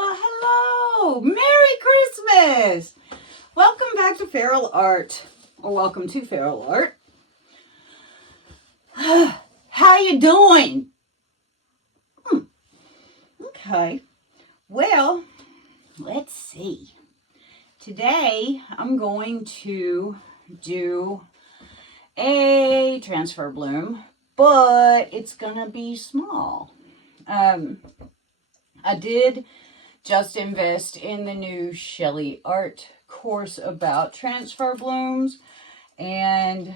Well, hello! Merry Christmas! Welcome back to feralart, or welcome to feralart. How you doing? Okay. Well, let's see. Today, I'm going to do a transfer bloom, but it's gonna be small. I did just invest in the new SheleeArt course about transfer blooms, and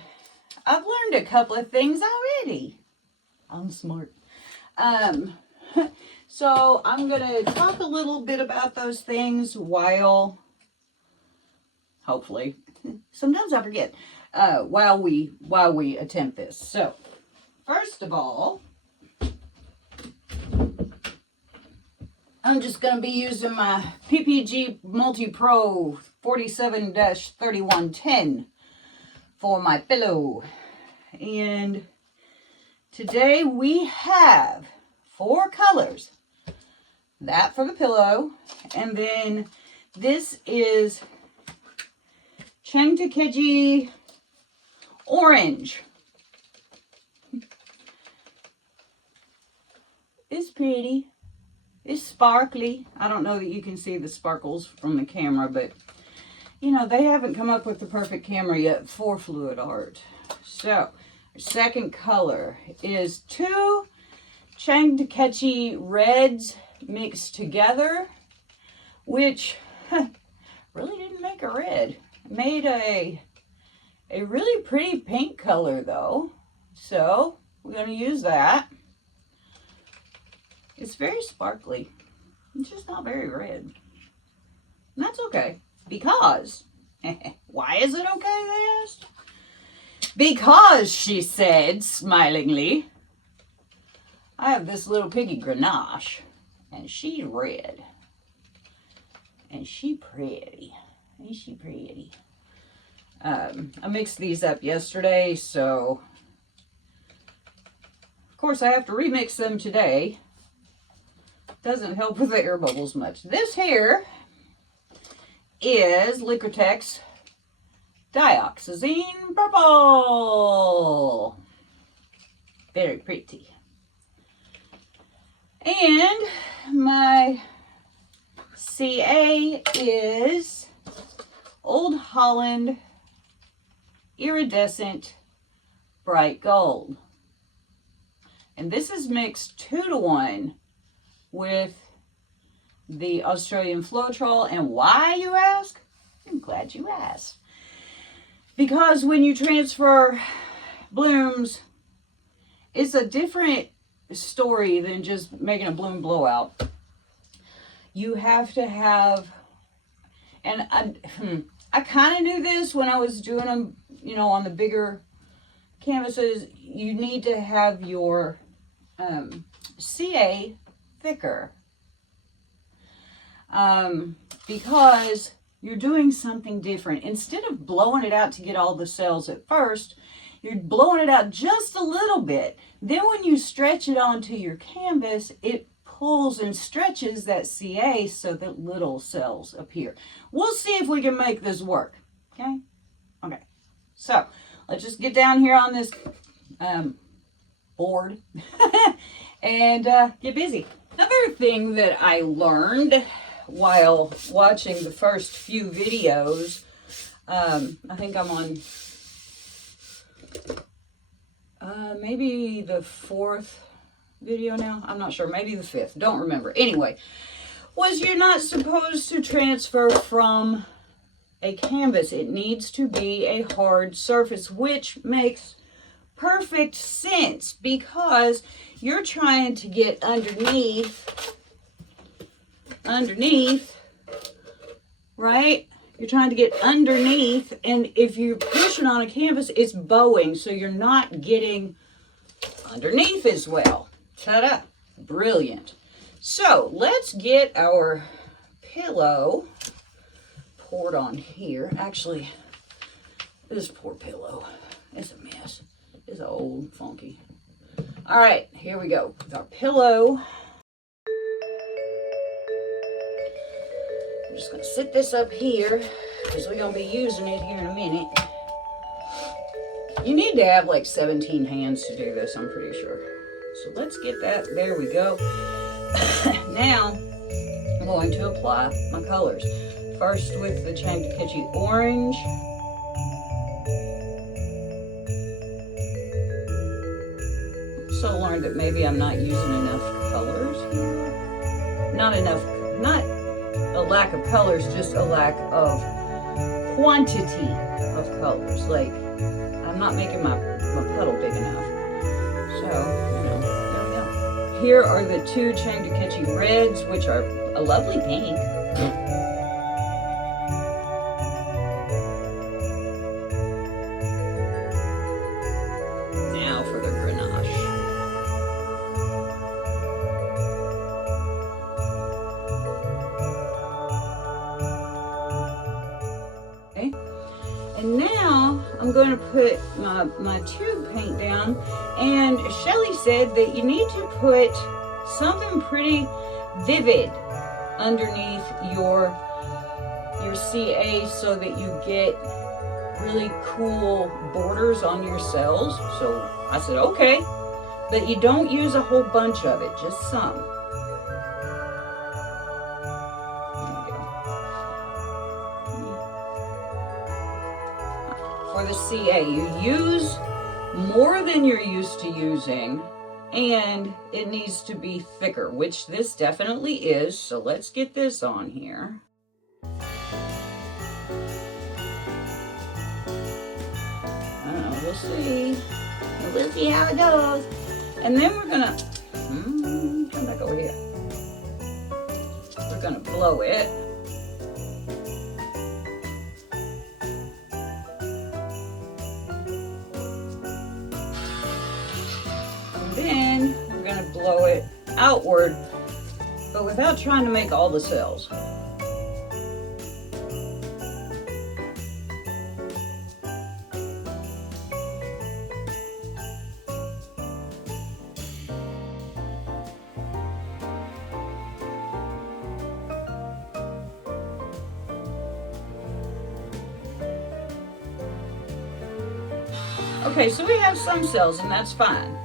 I've learned a couple of things already. I'm smart. So I'm gonna talk a little bit about those things while, hopefully, sometimes I forget, while we attempt this. So, first of all, I'm just going to be using my PPG Multi-Pro 47-3110 for my pillow. And today we have 4 colors. That for the pillow. And then this is Activator Orange. It's pretty. It's sparkly. I don't know that you can see the sparkles from the camera, but you know, they haven't come up with the perfect camera yet for fluid art. So, our second color is 2 Activator reds mixed together, which really didn't make a red. It made a really pretty pink color though. So, we're going to use that. It's very sparkly. It's just not very red. And that's okay. Because, why is it okay, they asked? Because, she said, smilingly, I have this little piggy Grenache, and she's red. And she pretty. Ain't she pretty? I mixed these up yesterday, so of course I have to remix them today. Doesn't help with the air bubbles much. This here is Liquitex Dioxazine Purple. Very pretty. And my CA is Old Holland Iridescent Bright Gold. And this is mixed 2-to-1 with the Australian Floetrol. And why, you ask? I'm glad you asked. Because when you transfer blooms, it's a different story than just making a bloom blowout. You have to have, and I kind of knew this when I was doing them, you know, on the bigger canvases. You need to have your CA thicker, because you're doing something different. Instead of blowing it out to get all the cells at first, you're blowing it out just a little bit. Then when you stretch it onto your canvas, it pulls and stretches that CA so that little cells appear. We'll see if we can make this work. Okay? Okay. So let's just get down here on this board and get busy. Another thing that I learned while watching the first few videos, I think I'm on maybe the 4th video now. I'm not sure. Maybe the 5th. Don't remember. Anyway, was you're not supposed to transfer from a canvas. It needs to be a hard surface, which makes perfect sense because you're trying to get underneath, right? You're trying to get underneath, and if you're pushing on a canvas, it's bowing, so you're not getting underneath as well. Ta-da! Brilliant. So, let's get our pillow poured on here. Actually, this poor pillow, it's a mess. It's old, funky. All right, here we go with our pillow. I'm just gonna sit this up here because we're gonna be using it here in a minute. You need to have like 17 hands to do this, I'm pretty sure. So let's get that, there we go. Now, I'm going to apply my colors. First with the Chankakitchi orange. Also learned that maybe I'm not using enough colors here. Not enough, not a lack of colors, just a lack of quantity of colors. Like, I'm not making my puddle big enough. So, you know, there we go. Here are the two Chankakitchi reds, which are a lovely pink. Now for the Grenache. Okay. And now I'm going to put my tube paint down, and Shelly said that you need to put something pretty vivid underneath your CA so that you get really cool borders on your cells. So I said, okay, but you don't use a whole bunch of it, just some. For the CA, you use more than you're used to using, and it needs to be thicker, which this definitely is. So let's get this on here. I don't know, we'll see. We'll see how it goes. And then we're gonna, come back over here. We're gonna blow it. Then we're going to blow it outward, but without trying to make all the cells. Okay, so we have some cells, and that's fine.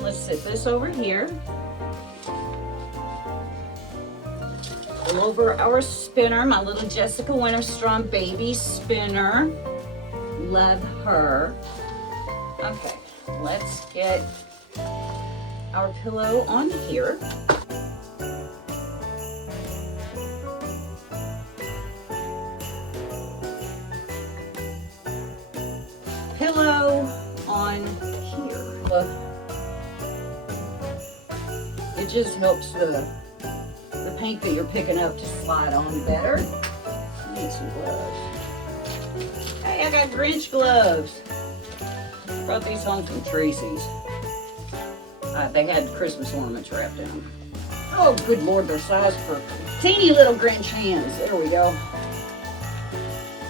Let's sit this over here. Pull over our spinner, my little Jessica Winterstrom baby spinner. Love her. Okay, let's get our pillow on here. Pillow on here. It just helps the paint that you're picking up to slide on better. I need some gloves. Hey, I got Grinch gloves. Brought these home from Tracy's. They had Christmas ornaments wrapped in them. Oh, good Lord, they're sized for teeny little Grinch hands. There we go.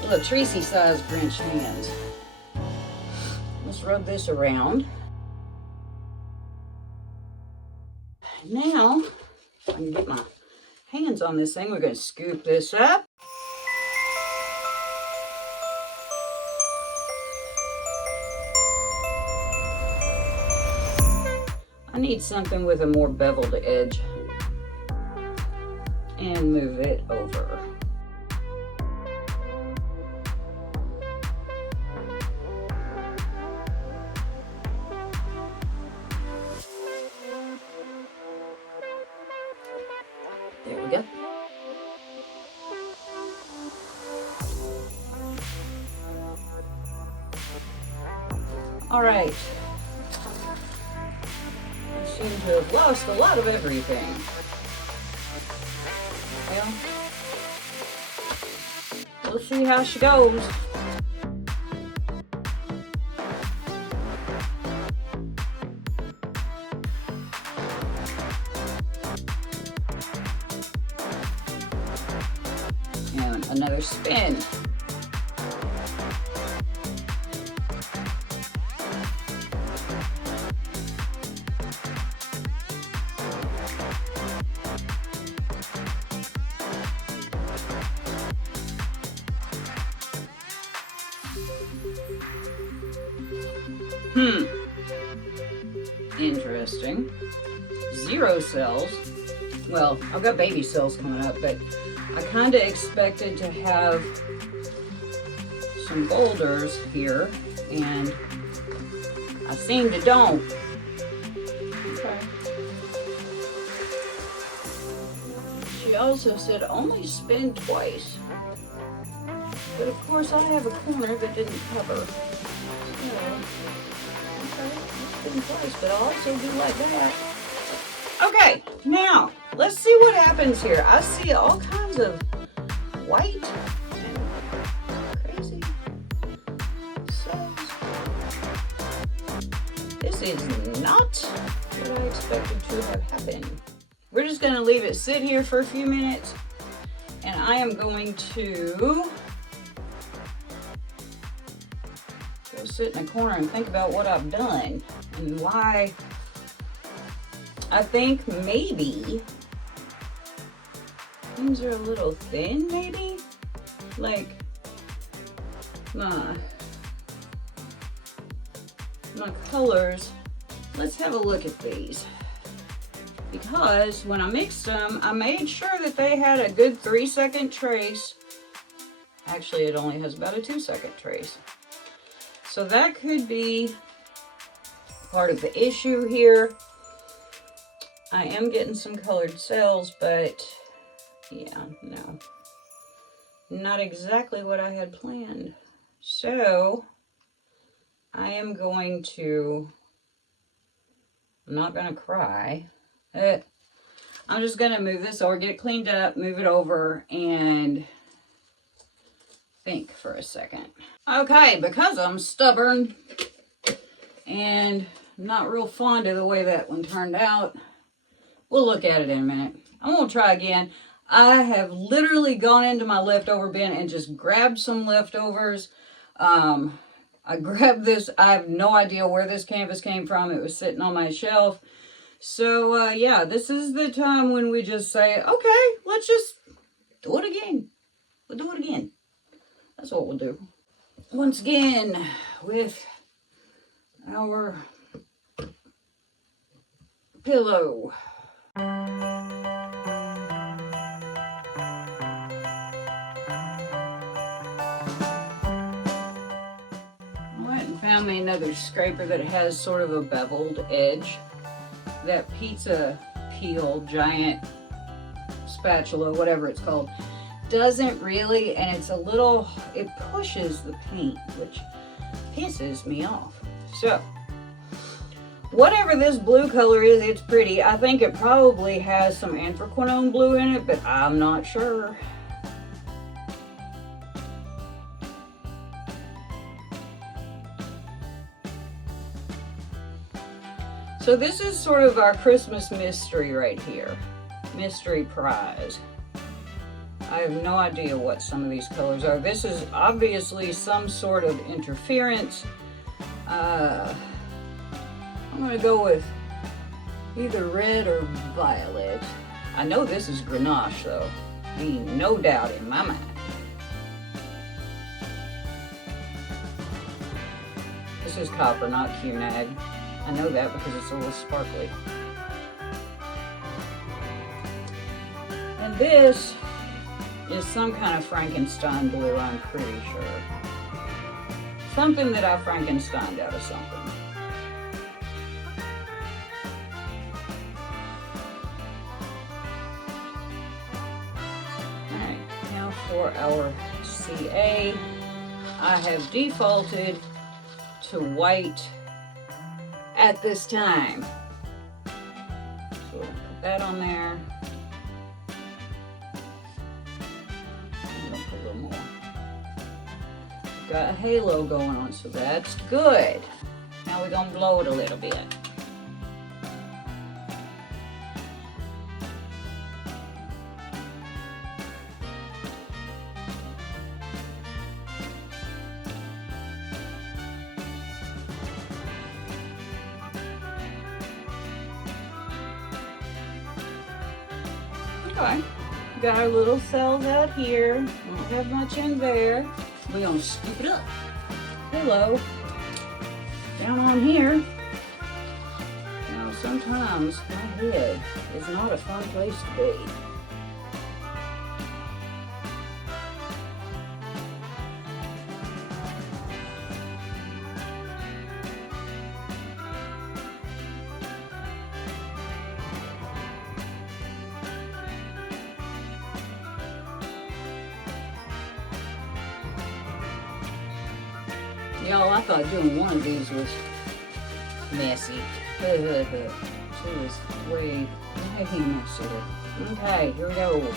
Little Tracy-sized Grinch hands. Let's rub this around. Now, if I can get my hands on this thing, we're going to scoop this up. I need something with a more beveled edge. And move it over. There we go. All right. I seem to have lost a lot of everything. Well, we'll see how she goes. And another spin. Interesting. 0 cells. Well, I've got baby cells coming up, but I kind of expected to have some boulders here, and I seem to don't. Okay. She also said only spin twice. But of course I have a corner that didn't cover. So, okay, I'll spin twice, but I'll also do like that. Okay, now let's see what happens here. I see all kinds of white and crazy cells. This is not what I expected to have happened. We're just going to leave it sit here for a few minutes, and I am going to go sit in a corner and think about what I've done and why. I think maybe things are a little thin, maybe? Like my colors. Let's have a look at these. Because when I mixed them, I made sure that they had a good 3-second trace. Actually, it only has about a 2-second trace. So that could be part of the issue here. I am getting some colored cells, but yeah, no. Not exactly what I had planned. So I am going to, I'm not going to cry. I'm just going to move this over, get it cleaned up, move it over, and think for a second. Okay, because I'm stubborn and not real fond of the way that one turned out, we'll look at it in a minute. I'm going to try again. I have literally gone into my leftover bin and just grabbed some leftovers. I grabbed this. I have no idea where this canvas came from. It was sitting on my shelf. So, yeah, this is the time when we just say, okay, let's just do it again. We'll do it again. That's what we'll do. Once again, with our pillow. Found me another scraper that has sort of a beveled edge. That pizza peel giant spatula, whatever it's called, doesn't really, and it's a little, it pushes the paint, which pisses me off. So, whatever this blue color is, it's pretty. I think it probably has some anthraquinone blue in it, but I'm not sure. So this is sort of our Christmas mystery right here. Mystery prize. I have no idea what some of these colors are. This is obviously some sort of interference. I'm gonna go with either red or violet. I know this is Grenache though. Ain't no doubt in my mind. This is copper, not Cunag. I know that because it's a little sparkly. And this is some kind of Frankenstein blue, I'm pretty sure. Something that I Frankensteined out of something. Alright, now for our CA. I have defaulted to white at this time. So we'll put that on there. I'm gonna put a little more. Got a halo going on, so that's good. Now we're gonna blow it a little bit. Okay, got our little cells out here. Don't have much in there. We're gonna scoop it up. Hello. down on here. Now, sometimes my head is not a fun place to be. Y'all, I thought doing one of these was messy. She was way messier. Okay, here we go.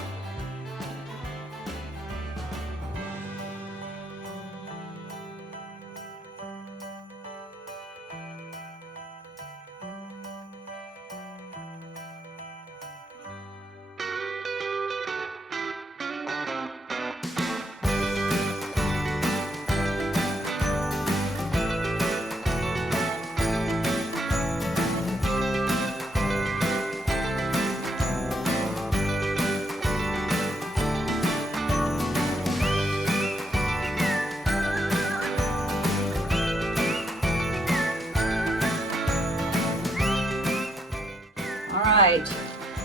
Alright,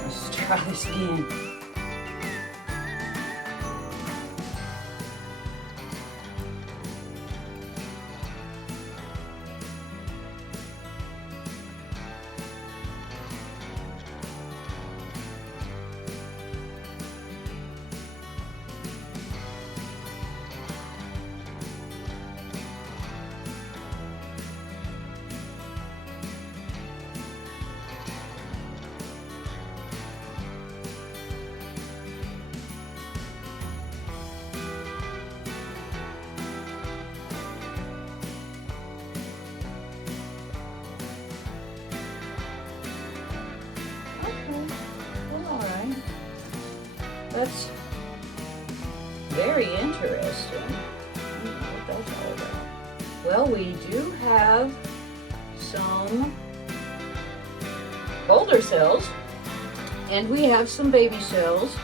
let's try this again. That's very interesting. I don't know what that's all about. Well, we do have some boulder cells, and we have some baby cells,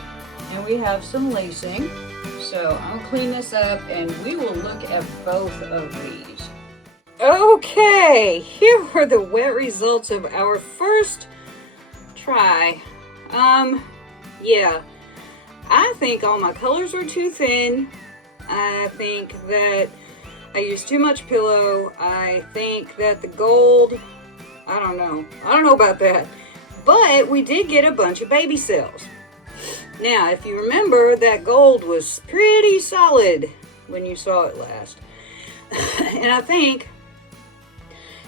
and we have some lacing. So I'll clean this up, and we will look at both of these. Okay, here are the wet results of our first try. Yeah. I think all my colors were too thin. I think that I used too much pillow. I think that the gold, I don't know about that. But we did get a bunch of baby cells. Now, if you remember, that gold was pretty solid when you saw it last. And I think,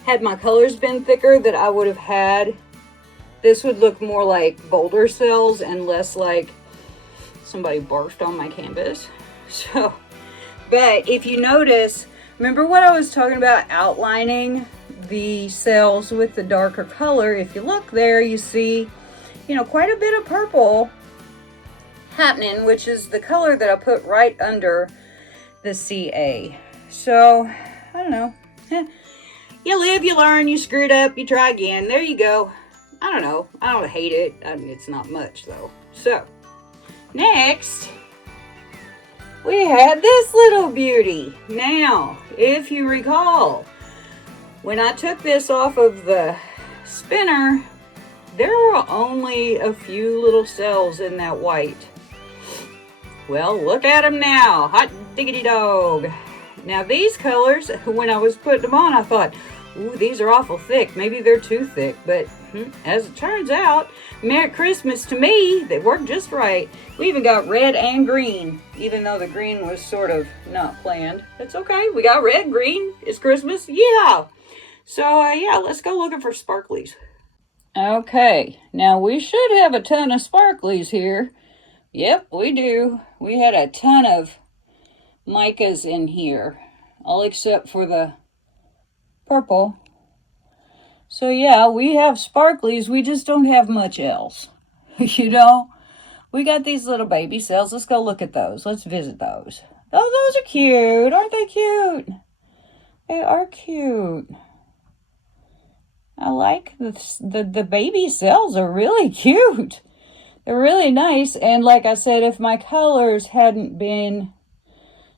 had my colors been thicker, that I would have had, this would look more like boulder cells and less like somebody barfed on my canvas. So, but if you notice, remember what I was talking about outlining the cells with the darker color? If you look there, you see, quite a bit of purple happening, which is the color that I put right under the CA. So, I don't know. You live, you learn, you screwed up, you try again. There you go. I don't know. I don't hate it. It's not much though. So, next, we had this little beauty. Now, if you recall, when I took this off of the spinner, there were only a few little cells in that white. Well, look at them now. Hot diggity dog. Now, these colors, when I was putting them on, I thought, ooh, these are awful thick. Maybe they're too thick, but as it turns out, Merry Christmas to me, they work just right. We even got red and green, even though the green was sort of not planned. It's okay, we got red, green, it's Christmas, yeah. So yeah, let's go looking for sparklies. Okay, now we should have a ton of sparklies here. Yep, we do. We had a ton of micas in here, all except for the purple. So yeah, we have sparklies, we just don't have much else. We got these little baby cells. Let's go look at those. Let's visit those. Oh, those are cute. Aren't they cute? They are cute. I like the baby cells are really cute. They're really nice. And like I said, if my colors hadn't been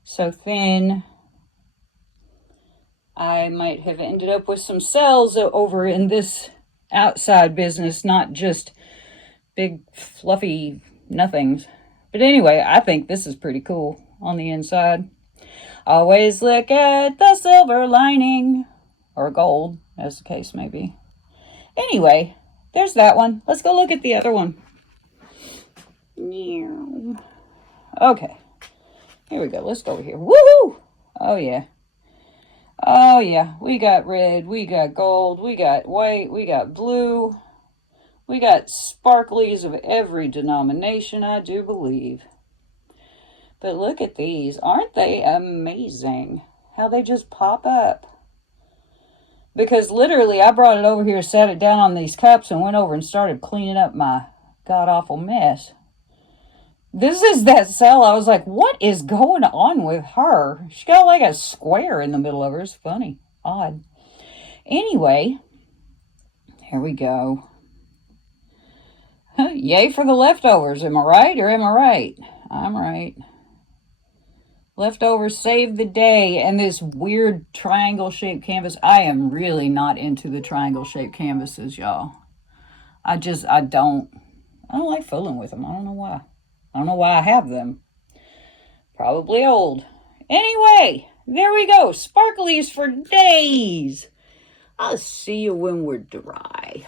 so thin, I might have ended up with some cells over in this outside business, not just big fluffy nothings. But anyway, I think this is pretty cool on the inside. Always look at the silver lining, or gold, as the case may be. Anyway, there's that one. Let's go look at the other one. Okay, here we go. Let's go over here. Woohoo! Oh yeah. Oh yeah, we got red, we got gold, we got white, we got blue. We got sparklies of every denomination, I do believe. But look at these. Aren't they amazing? How they just pop up. Because literally, I brought it over here, sat it down on these cups, and went over and started cleaning up my god-awful mess. This is that cell. I was like, what is going on with her? She got like a square in the middle of her. It's funny. Odd. Anyway, here we go. Yay for the leftovers. Am I right or am I right? I'm right. Leftovers save the day. And this weird triangle-shaped canvas. I am really not into the triangle-shaped canvases, y'all. I don't like fooling with them. I don't know why. I don't know why I have them. Probably old. Anyway, there we go. Sparklies for days. I'll see you when we're dry.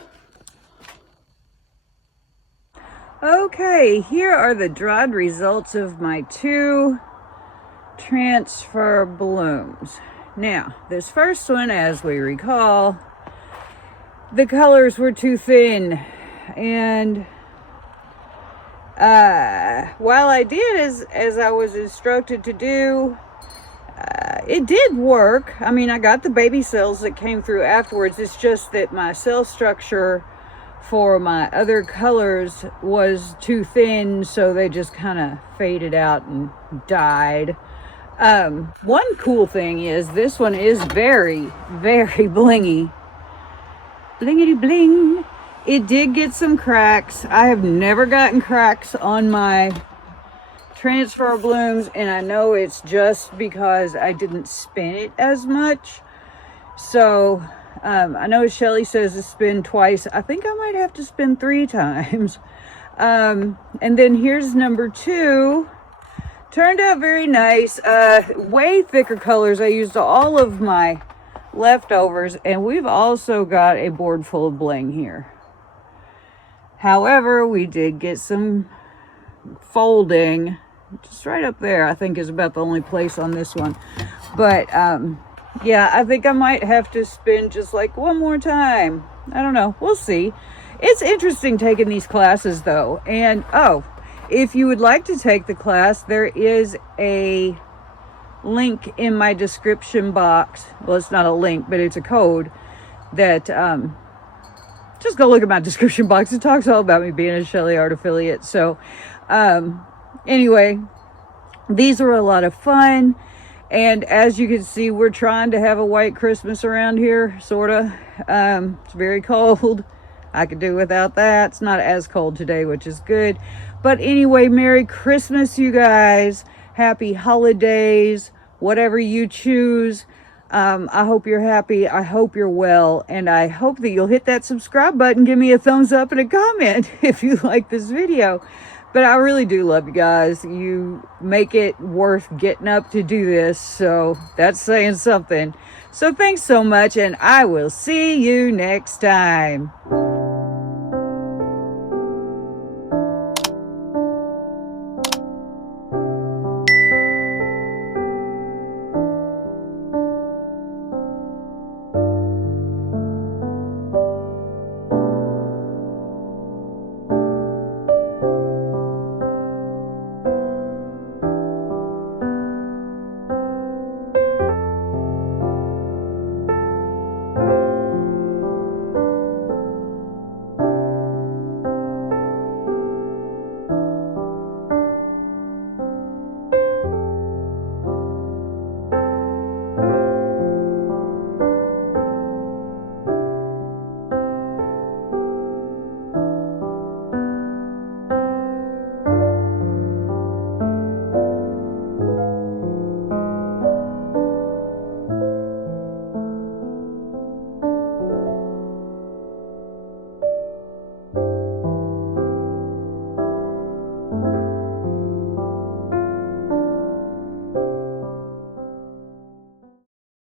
Okay, here are the dried results of my 2 transfer blooms. Now, this first one, as we recall, the colors were too thin. And while I did as I was instructed to do, it did work. I mean, I got the baby cells that came through afterwards. It's just that my cell structure for my other colors was too thin, so they just kind of faded out and died. One cool thing is this one is very, very blingy. Blingity bling. It did get some cracks. I have never gotten cracks on my transfer blooms, and I know it's just because I didn't spin it as much. So I know Shelly says to spin twice. I think I might have to spin 3 times. And then here's number 2. Turned out very nice. Way thicker colors. I used all of my leftovers, and we've also got a board full of bling here. However, we did get some folding. Just right up there, I think, is about the only place on this one. But yeah, I think I might have to spin just like one more time. I don't know. We'll see. It's interesting taking these classes, though. And, oh, if you would like to take the class, there is a link in my description box. Well, it's not a link, but it's a code that, just go look at my description box. It talks all about me being a SheleeArt affiliate. So, anyway, these are a lot of fun. And as you can see, we're trying to have a white Christmas around here, sort of. It's very cold. I could do without that. It's not as cold today, which is good. But anyway, Merry Christmas, you guys. Happy holidays, whatever you choose. I hope you're happy. I hope you're well. And I hope that you'll hit that subscribe button. Give me a thumbs up and a comment if you like this video. But I really do love you guys. You make it worth getting up to do this. So that's saying something. So thanks so much. And I will see you next time.